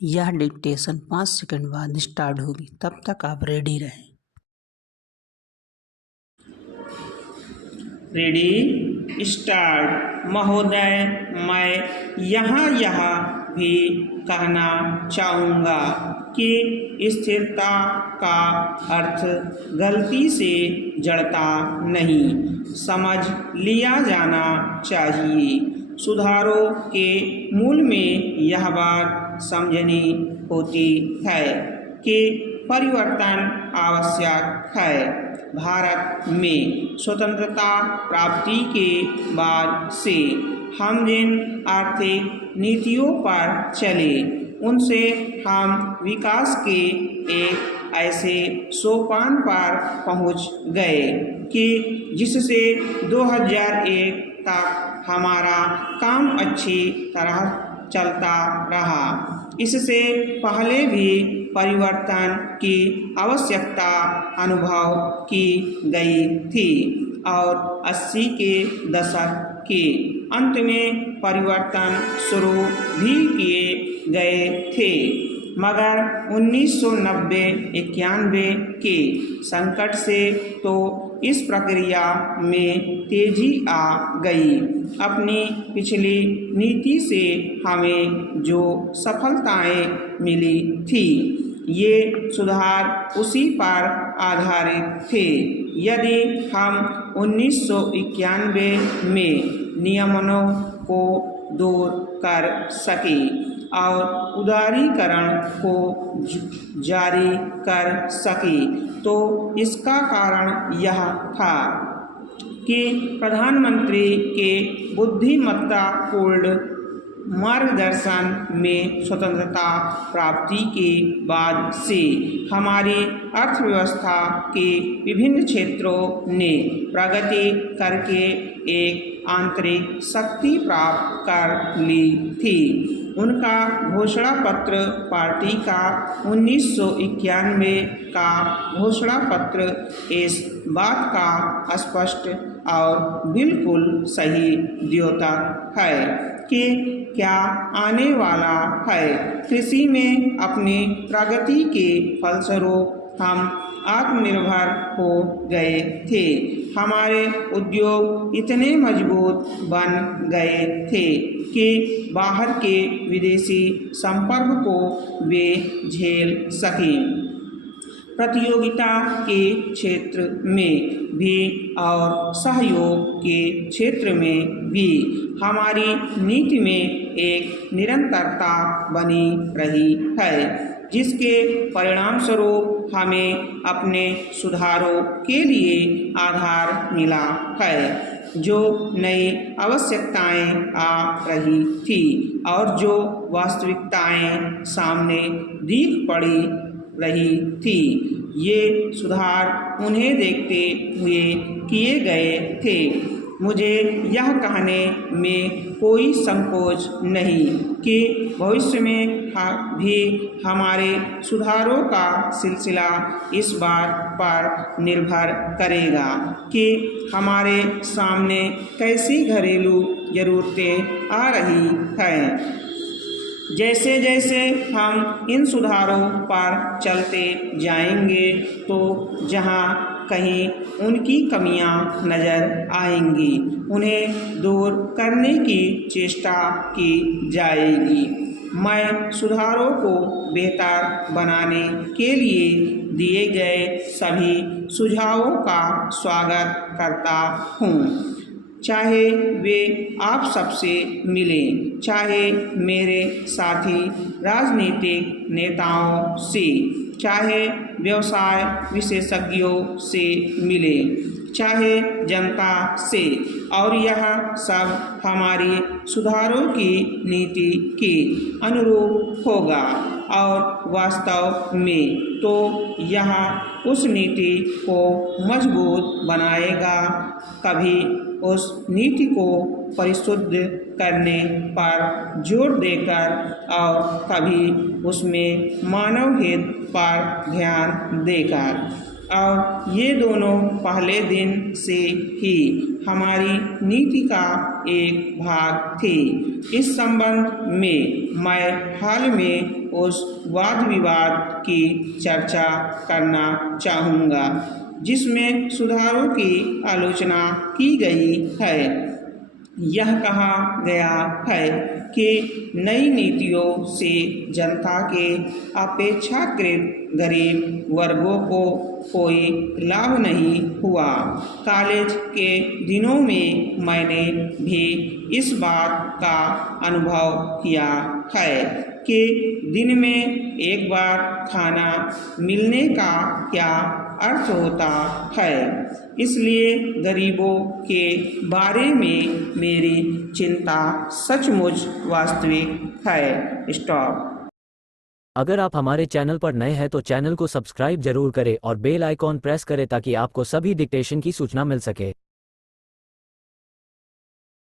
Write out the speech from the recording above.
यह dictation 5 second बाद start होगी, तब तक आप रेडी रहें। Ready start. महोदय, मैं यहाँ यह भी कहना चाहूँगा कि स्थिरता का अर्थ गलती से जड़ता नहीं समझ लिया जाना चाहिए। सुधारों के मूल में यह बात समझनी होती है कि परिवर्तन आवश्यक है। भारत में स्वतंत्रता प्राप्ति के बाद से हम जिन आर्थिक नीतियों पर चले, उनसे हम विकास के एक ऐसे सोपान पर पहुंच गए कि जिससे 2001 तक हमारा काम अच्छी तरह चलता रहा। इससे पहले भी परिवर्तन की आवश्यकता अनुभव की गई थी और 80 के दशक के अंत में परिवर्तन शुरू भी किए गए थे, मगर 1990-91 के संकट से तो इस प्रक्रिया में तेजी आ गई। अपनी पिछली नीति से हमें जो सफलताएं मिली थी, ये सुधार उसी पर आधारित थे। यदि हम 1991 में नियमों को दूर कर सके और उदारीकरण को जारी कर सके, तो इसका कारण यह था कि प्रधानमंत्री के बुद्धिमत्तापूर्ण मार्गदर्शन में स्वतंत्रता प्राप्ति के बाद से हमारी अर्थव्यवस्था के विभिन्न क्षेत्रों ने प्रगति करके एक आंतरिक शक्ति प्राप्त कर ली थी। उनका घोषणा पत्र पार्टी का 1991 का घोषणा पत्र इस बात का स्पष्ट और बिल्कुल सही द्योतक है कि क्या आने वाला है। कृषि में अपनी प्रगति के फलस्वरूप हम आत्मनिर्भर हो गए थे। हमारे उद्योग इतने मजबूत बन गए थे कि बाहर के विदेशी संपर्क को वे झेल सकें। प्रतियोगिता के क्षेत्र में भी और सहयोग के क्षेत्र में भी हमारी नीति में एक निरंतरता बनी रही है, जिसके परिणाम स्वरूप हमें अपने सुधारों के लिए आधार मिला है। जो नई आवश्यकताएं आ रही थी और जो वास्तविकताएं सामने दिख पड़ी रही थी, ये सुधार उन्हें देखते हुए किए गए थे। मुझे यह कहने में कोई संकोच नहीं कि भविष्य में भी हमारे सुधारों का सिलसिला इस बात पर निर्भर करेगा कि हमारे सामने कैसी घरेलू ज़रूरतें आ रही हैं। जैसे जैसे हम इन सुधारों पर चलते जाएंगे, तो जहाँ कहीं उनकी कमियां नज़र आएंगी, उन्हें दूर करने की चेष्टा की जाएगी। मैं सुधारों को बेहतर बनाने के लिए दिए गए सभी सुझावों का स्वागत करता हूँ, चाहे वे आप सबसे मिलें, चाहे मेरे साथी राजनीतिक नेताओं से, चाहे व्यवसाय विशेषज्ञों से मिले, चाहे जनता से, और यह सब हमारी सुधारों की नीति के अनुरूप होगा और वास्तव में तो यह उस नीति को मजबूत बनाएगा। कभी उस नीति को परिशुद्ध करने पर जोर देकर और कभी उसमें मानव हित पर ध्यान देकर। और ये दोनों पहले दिन से ही हमारी नीति का एक भाग थे। इस संबंध में मैं हाल में उस वाद विवाद की चर्चा करना चाहूँगा जिसमें सुधारों की आलोचना की गई है। यह कहा गया है कि नई नीतियों से जनता के अपेक्षाकृत गरीब वर्गों को कोई लाभ नहीं हुआ। कॉलेज के दिनों में मैंने भी इस बात का अनुभव किया है कि दिन में एक बार खाना मिलने का क्या अर्थ होता है। इसलिए गरीबों के बारे में मेरी चिंता सचमुच वास्तविक है। स्टॉप। अगर आप हमारे चैनल पर नए हैं तो चैनल को सब्सक्राइब जरूर करें और बेल आइकॉन प्रेस करें ताकि आपको सभी डिक्टेशन की सूचना मिल सके।